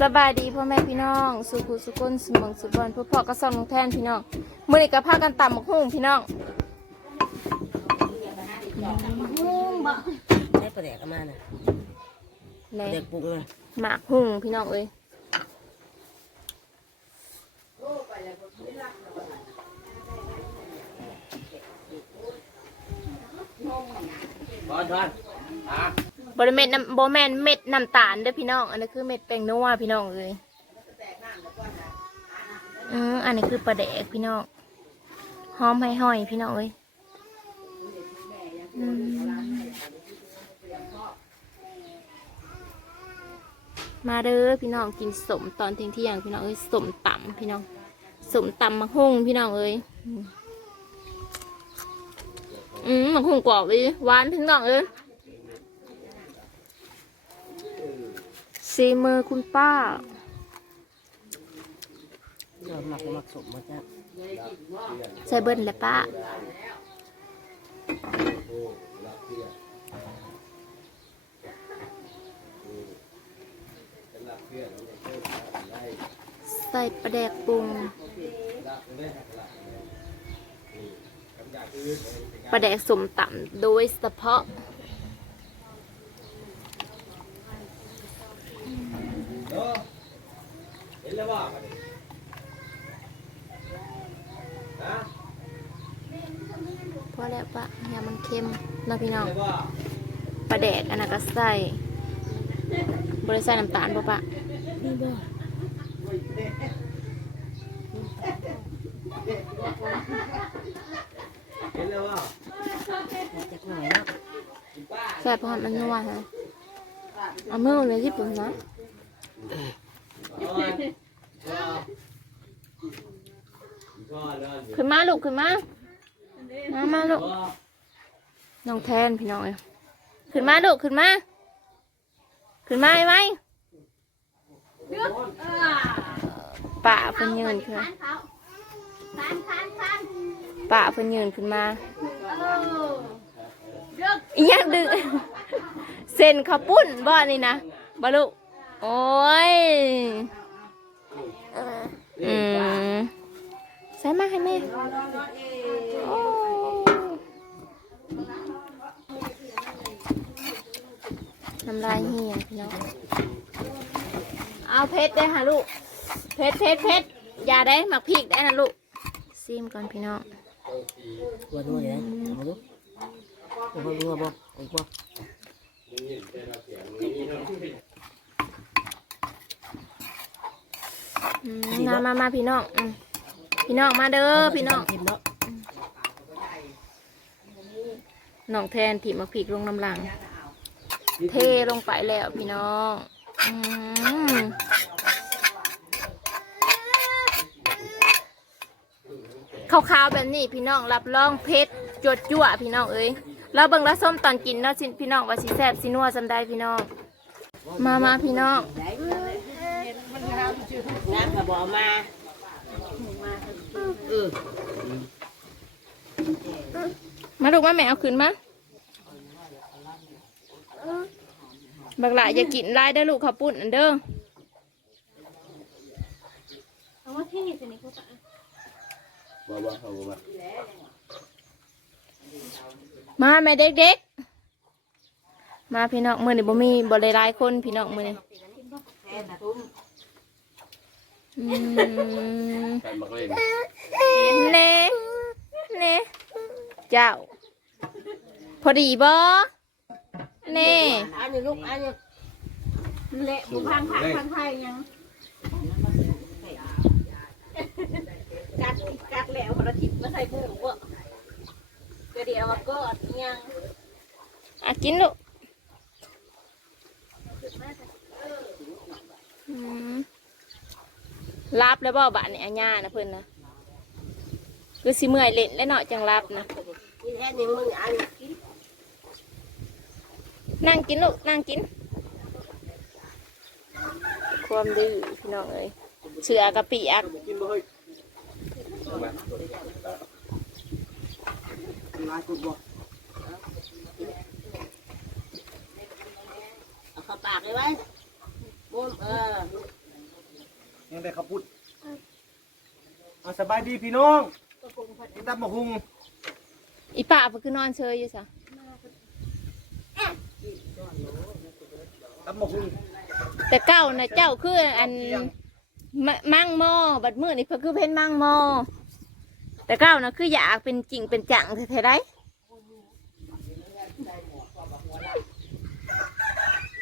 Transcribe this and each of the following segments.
สบายดีพ่อแม่พี่น้อง สุขุสุกุนสมองสุบอนพ่อพ่อกระซองน้องแทนพี่น้องมื่อนี้ก็พากันตำบักหุ่งพี่น้องได้ประเดกกันมาน่ะแหประน่เดกปรุงเลยหมากหุ่งพี่น้องเอ้ยบอลบอลอะ บริเม็ดน้ำบแมนเม็ดน้ำตาลเด้อพี่น้อง อันนี้คือเม็ดแป้งนัวพี่น้องเอ้ยอืออันนี้คือปลาแดกพี่น้องหอมให้ห้อยพี่น้องเอ้ยมาเด้อพี่น้องกินสมตอนเที่ยงเที่ยงพี่น้องเอ้ยสมต่ำพี่น้องสมต่ำมะฮุ่งพี่น้องเอ้ยอืมมะฮุ่งกรอบเลยหวานถึงน้องเอ้ย ซีมือคุณป้าเราหมักหมักสมมาจ้ะใส่เบิ้ลและป้า ใส่ปลาแดกปรุงปลาแดกสมต่ำโดยเฉพาะ เห็นแล้วว่าฮะเพราะแล้วปะยามันเค็มเนาะพี่น้องเห็นว่าปลาแดกอันนั้นก็ใส่บริใส่น้ำตาลปะปะนี่บ่เห็นแล้วว่าจักหน่อยเนาะใส่พอมันนัวฮะเอามือเลยที่ปุ่นนะ บอลบอลบอล ขึ้นมาลูกขึ้นมามามาลูกน้องแทนพี่น้องเอ้ยขึ้นมาลูกขึ้นมาขึ้นมาไอ้ไหมป่าเพิ่นยืนขึ้นป่าเพิ่นยืนขึ้นมาอีหยังดึงเส้นข้าปุ้นบ่นี่นะบลูกโอ้ยอืม ใส่มาให้แม่โอ้น้ำลายเหี่ยพี่น้องเอาเพชรได้ค่ะลูก เพชรเพชรเพชรอย่าได้หมักพริกได้นะลูก ซิมก่อนพี่น้องกลัวด้วยนะเอามาดูเอามาดูบ่เอาบ่อืมมามามาพี่น้องอืม พี่น้องมาเด้อพี่น้องเค็มเนาะน้องแทนถีบมาพริกลงน้ำหลัง เทลงไปแล้วพี่น้องอืมขาวๆแบบนี้พี่น้องรับรองเพชรจวดจั่วพี่น้องเอ้ยแล้วเบิ่งแล้วส้มตอนกินเนาะสิพี่น้องว่าสิแซ่บสินัวจำได้พี่น้อง มามาพี่น้องน้ำกระบอกมา เออมาลูกมาแม่เอาขึ้นมาบักหลายอย่ากินลายเด้อลูกข้าวปุ้นอันเด้อบอลบอลเอาบอลมาแม่เด็กๆ มาพี่น้องมือนี่บ่มีบ่ได้หลายคนพี่น้องมือนี่ อืมกันบักเล่นเน่เน่เจ้า พอดีบ่เน่อันนี้ลูกอันนี้เละบุพังผักพังไทยยังกัดกัดแล้วพระทิพมาใส่บุกอะเดี๋ยวก็ยังอะกินลูกอืม รับแล้วบ่บาดนี่อาญานะเพิ่นนะคือสิเมื่อยเล่นแล้วเนาะจังรับนะนี่แท้นี่มึงอันนี้กินนั่งกินลูกนั่งกิน ความดื้อพี่น้องเอ้ยเชือกะปีอักกินเฮ้ยมากูบ่เอาเข้าปากเลยไว้บุ้มเออ ยังได้ข้าวปุ้นเอาสบายดีพี่น้องกินตับมะฮุงอีป่าเพิ่นคือนอนเชยอยู่ซะตับมะฮุงแต่เก้าน่ะเจ้าคืออันมะมั่งหม้อบัดมื้อนี่เพิ่นคือเพิ่นมั่งหม้อแต่เก้าน่ะคืออยากเป็นจริงเป็นจังแท้ๆได้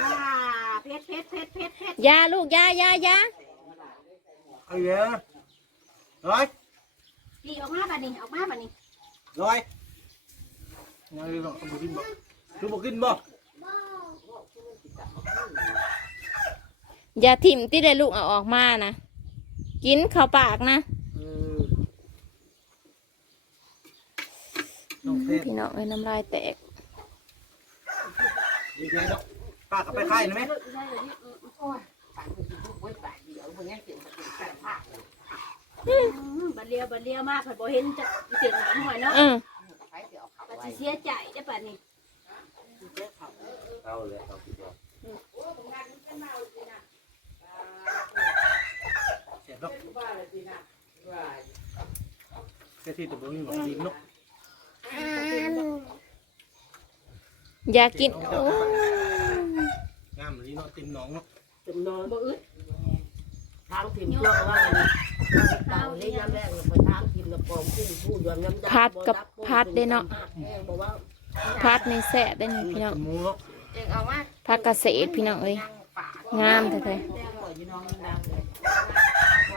ว้าเพชรเพชรเพชรเพชรเพชรยาลูกยายายา เอาเยอะร้อยดีออกมาบัดนี้ออกมาบัดนี้ร้อยยังไงบอกบุกินบอกคือบุกินบอกอย่าถิ่มที่ได้ลูกเอาออกมานะ กินเข้าปากนะน้องเพชรพี่น้องเอ้ยน้ำลายแตก ดีใจเนาะป้ากลับไป ค่ายนะไหมอืมบัดเลียวบัดเลียวมากผัดบ่เห็นจะเสียงหลังหอยเนาะอืมบัดสิเสียใจได้ป่ะนี่เอาเลยเอาคิดว่าเสียบเนาะแค่ที่ตัวบุกินบอกดีเนาะอย่ากินโอ้งามเลยเนาะเต็มหนองเนาะจุ่มนอนบ่อึด ทางทีมเพื่อว่าเต่าเลี้ยงแรกไปทางทีมกระปอมผู้ผู้ยอมน้ำพัดกับพัดเด้เนาะบอกว่าพัดในแสบได้นี่พี่น้องหมูเนาะเองเอาว่าพัดเกษตรพี่น้องเอ้ยงามแท้อยู่น้องดังเลย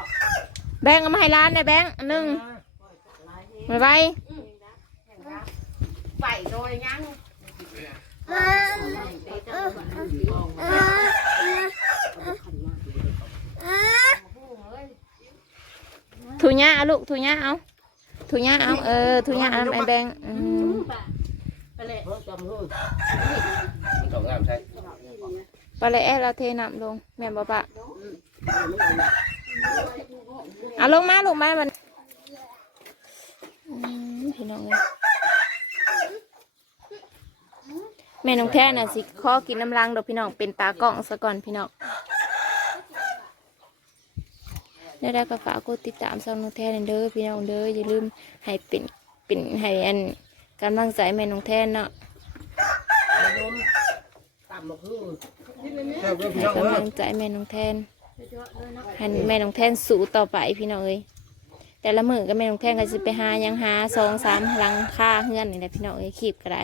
ๆแบงค์เอามาให้ร้านนะแบงค์อันหนึงไว้ไว้ไฟโดยยัง ถูญ่าเอาลูกถูญ่าเอาถูญ่าเอาเออถูญ่าเอาไอ้แบงค์อืมปลยเพิ่มจำเองงามใช่ปลาไหลแอเราเทน้ำลง แม่บ่ปะเอาลงมาลงมามันพี่น้องเอ้ยแม่น้องแท้น่ะสิข้อกินน้ำลังดอกพี่น้องเป็นตากล้องซะก่อนพี่น้อง ได้ได้ก็ฝากกดติดตามช่องน้องแท้เด้อพี่น้องเด้ออย่าลืมให้เป็นเป็นให้อันกำลังใจแม่น้องแท้เนาะลมต่ำลยพี่ให้กำลัยงใจแม่น้องแทนให้แม่น้องแทนสู้ต่อไปพี่น้องเอ้ยแต่ละมือก็แม่น้องแทนก็จะไปหายังหาสองสามหลังค่าเฮือนนี่แหละพี่น้องเอ้ยขีบก็ได้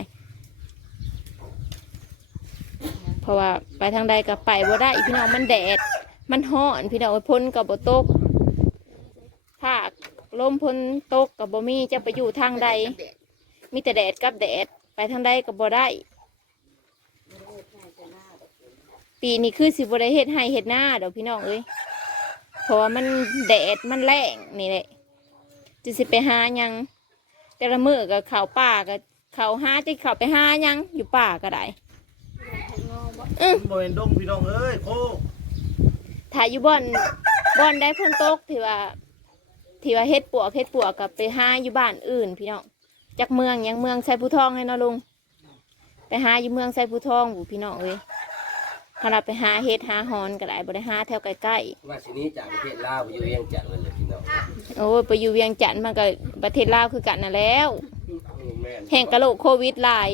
เพราะว่าไปทางใดก็ไปบ่ได้พี่น้องมันแดด มันร้อนพี่น้องเอ้ยพ้นกับบ่ตก ภาคลมพ้นตกกับบ่มีจะไปอยู่ทางใด มีแต่แดดกับแดดไปทางใดก็บ่ได้ ปีนี้คือสิบได้เฮ็ดให้เฮ็ดหน้าเดี๋ยวพี่น้องเอ้ยเพราะว่ามันแดดมันแรงนี่แหละจะสิไปหาหยังแต่ละมือกับเขาป่ากับเขาหาจะเขาไปหาหยังอยู่ป่าก็ได้บริเวณดงพี่น้องเอ้ยโคถ้าอยู่บ่อนบ่อนได้พ้นตกที่ว่า ที่ว่าเฮ็ดปวกเฮ็ดปวกกับไปหาอยู่บ้านอื่น พี่น้องจากเมืองหยังเมืองใส่ผู้ทองให้เนาะลุงไปหาอยู่เมืองใส่ผู้ทองบุพี่น้องเอ้ยขนาดไปหาเฮ็ดหาหอนก็ได้บ่ได้หาแถวใกล้ๆว่าสินี้จากประเทศลาวไปอยู่เวียงจันทน์เลยพี่น้องโอ้ยไปอยู่เวียงจันทน์มันก็ประเทศลาวคือกันน่ะแล้ว แม่นแห่งกะโหลกโควิดหลาย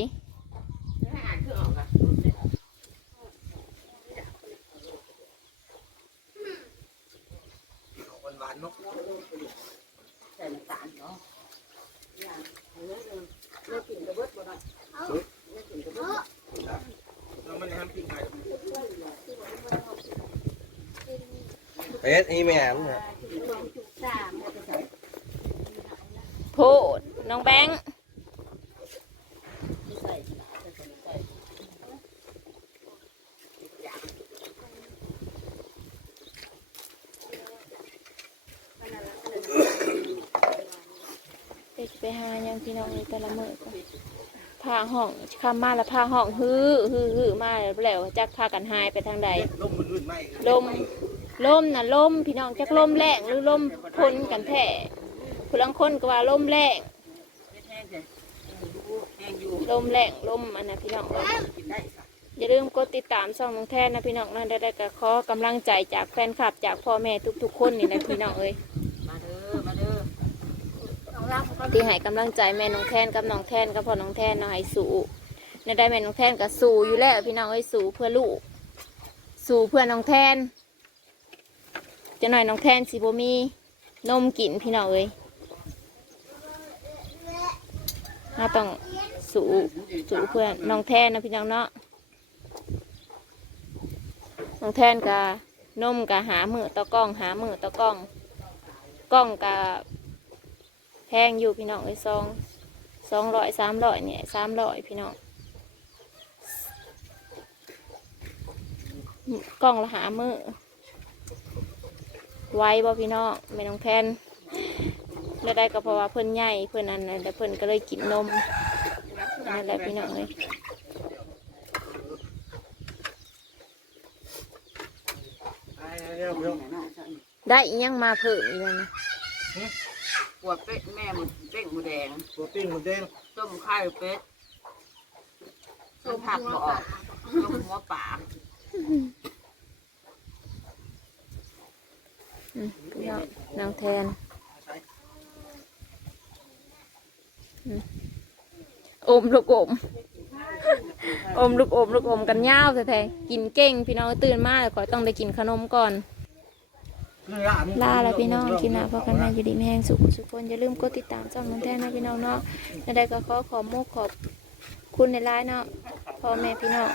หวานๆเนาะ ใส่น้ำตาลเนาะแล้วมันทำปิ้งไก่เพชรอีแม่มึงอะโพดน้องแบงค์เด็กไป หายังพี่น้องเลยแต่ละมื้อก็พาห้องคำมาแล้วพาห้องฮือฮือฮือมาแล้วแล้วจักพากันหายไปทางใดลมมันรื่นไหมลมลมน่ะลมพี่น้องจักลมแรงหรือลมพลกันแท้ผู้ลังคนก็ว่าลมแรงแห้งเลยแห้งอยู่ลมแรงลมอันน่ะพี่น้องเอ้ยกินได้อย่าลืมกดติดตามช่องน้องแทนนะพี่น้องนะได้ได้ก็ขอกำลังใจจากแฟนคลับจากพ่อแม่ทุกๆคนนี่แหละพี่น้องเอ้ย มาเด้อมาเด้อ เอาล่างก็ ที่ให้กำลังใจแม่น้องแทนกับน้องแทนกับพ่อน้องแทนนาะให้สู้ในได้แม่น้องแทนก็สู้อยู่แล้วพี่น้องเอ้สูเพื่อลูกสูเพื่อน้องแทนจะหน่อยน้องแทนสิบมีนมกินพี่น้องเอ้ยเราต้องสูสูเพื่อน้องแทนนะพี่น้องเนาะน้องแทนกับนมกับหามือตะกล้องหามือตะกล้องกล้องกับ งอยู่พี่น้องเอ้ยสองสองร้อยสามร้อยเนี่ยสามร้อยพี่น้องกล่องละหามือไว้บ่พี่น้องไม่ต้องแทนแล้วได้ก็เพราะว่าเพิ่นใหญ่เพิ่นอันนั้นแต่เพิ่นก็เลยกินนมนั่นแหละพี่น้องเลยได้ยังมาเพิ่มอีกแล้วนะ วดเป็ดแม่หมดเป้งหมูแดงตัวปิ้งหมูแดงต้มไข่เป็ดต้มผักบ่ออกต้มหัวป่าอืมพี่น้องนางแทนอืมอมลูกอม อมลูกอมลูกอมกันยาวแท้ๆกินเก่งพี่น้องตื่นมาแล้วก็ต้องได้กินขนมก่อน ลาแล้วพี่น้องกินหนาพอกันมาอยู่ดีแม่แห้งสุขสุขคนอย่าลืมกดติดตามช่องน้องแท้นะพี่น้องเนาะในใดก็ขอขอโมกขอบคุณในไลน์เนาะพ่อแม่พี่น้อง